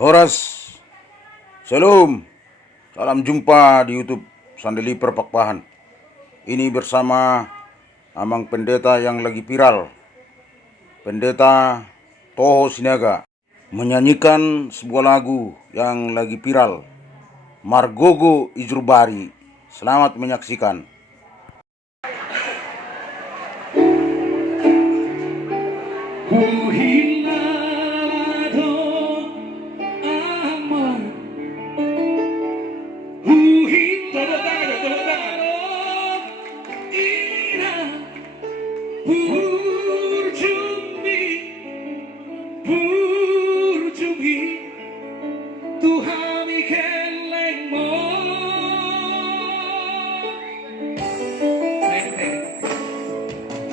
Horas, Shalom, salam jumpa di YouTube Sandeli Perpakpahan. Ini bersama Amang Pendeta yang lagi viral, Pendeta Toho Sinaga, menyanyikan sebuah lagu yang lagi viral, Margogo Ijrubari. Selamat menyaksikan.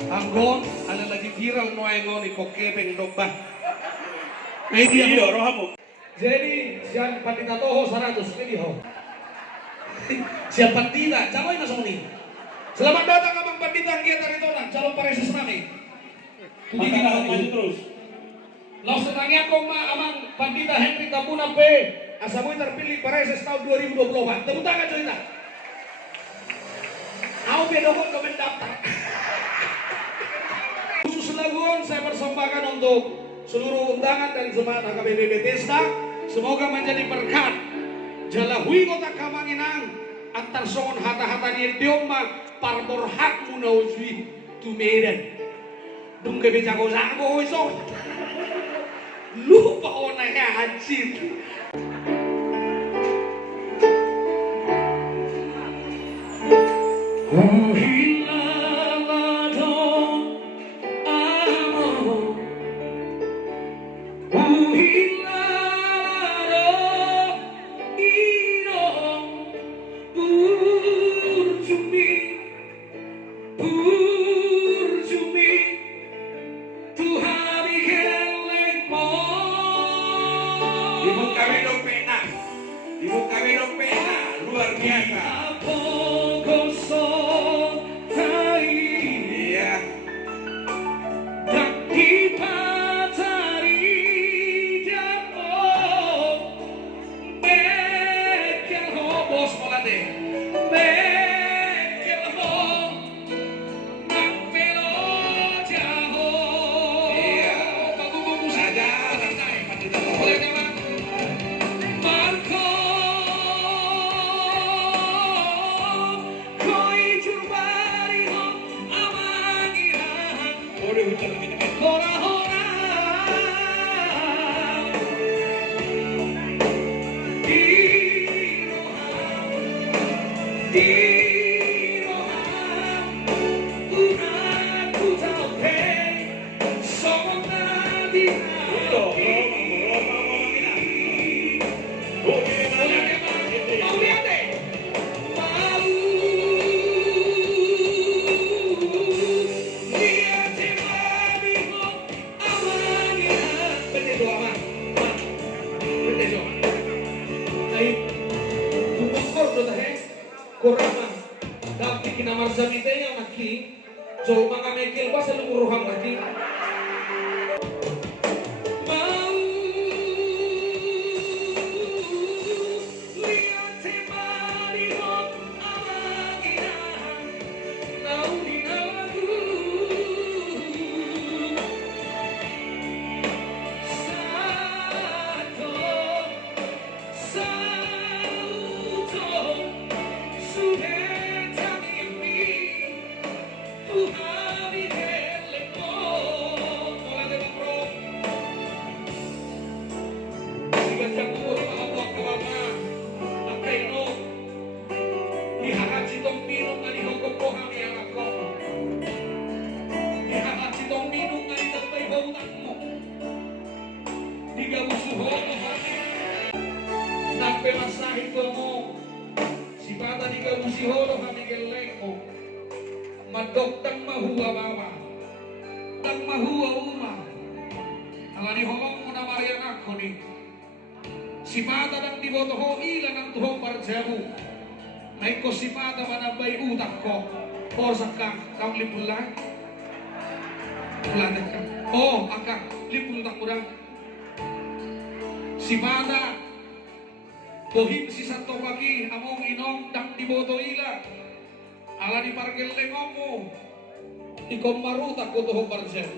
Anggon, ada lagi viral no anggon ikokepeng domba. Media rohamu. Jadi siang pandita toho 100 media ho. Siap pandita, calon masuk nih. Selamat datang abang pandita kita ritonan, calon paresis nami. Hindi na maju terus. Langsung tanya ko amang pandita Henry Tabuna P. Asamoy terpilih paresis tahun 2024. Tepuk tangan cerita. Aku bedokon komen daftar. Khusus laguan saya persembahkan untuk seluruh undangan dan jemaat HKBP Bethesda. Semoga menjadi berkat. Jalahui kota Kamanginang antar songon hata-hata ni diomma parbor hak munawzi tu Medan. Dung kebe jago-jago iso. Lupa onanya hajit. Luar biasa. Koraman, dapti kinamar zamite yang naki, jol maka mekil ba sa lumuruhang naki. Sampai masahin ko mo, si bata di ka musiholo kami geleng mo, madoktang mahuwa bawa, tang mahuwa uma, alani holong mo na marian ako ni, si bata ng diboto ho ilan ang tuhong barjamu, may ko si bata manabay utak ko, porsak ka, kang lipulan, pulanan ka, oh, akak, liputak ko lang, si Bada, bohim si Santo Pagi, among inong dak di boto ila, ala di pargel lengomu, ikom maruta ko toho parcel.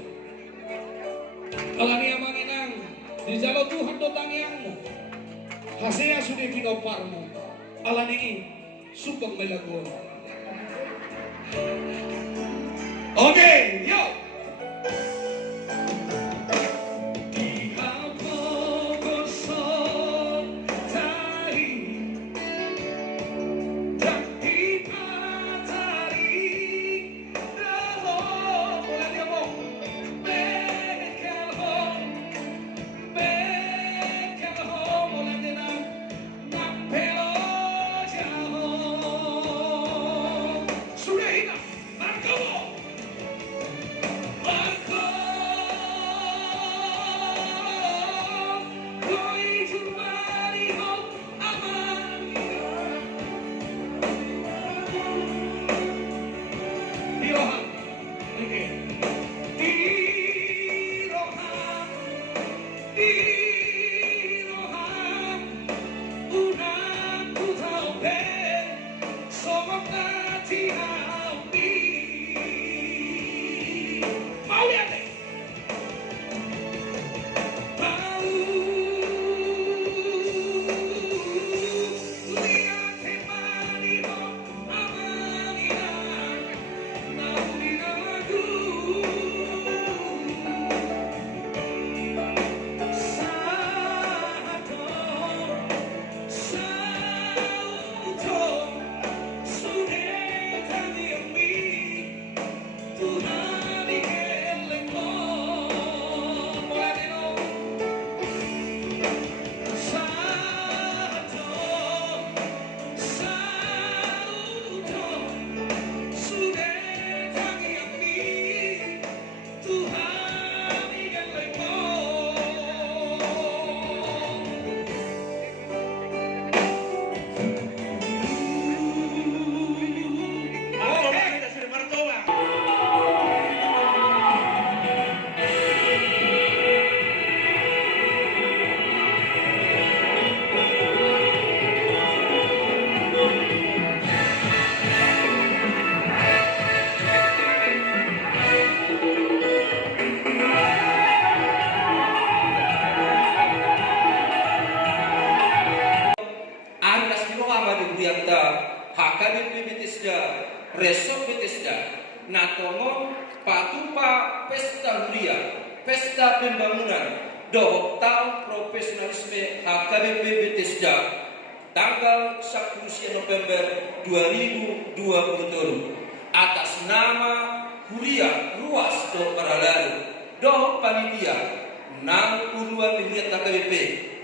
Ala ni amang inang, di jalo Tuhan dotang yangmu, hasea sudah pinoparmu, ala ni subang melaguan. Oke, yuk. Resok Bethesda, Natomo, Patupa, Pesta Huria, Pesta Pembangunan, Dohok Tahun Profesionalisme HKBP Bethesda, tanggal 10 November 2020, atas nama Huria Ruas Dohok Paralalu, Dohok Panitia, 60 Huria HKBP,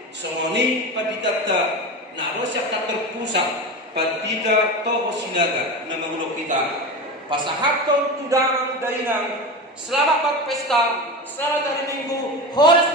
Songoni Paditata, Narosyak terpusat, Patida Toho Sinaga nama ulok kita pasahaton tudang dainang selamat berpesta selamat hari Minggu hore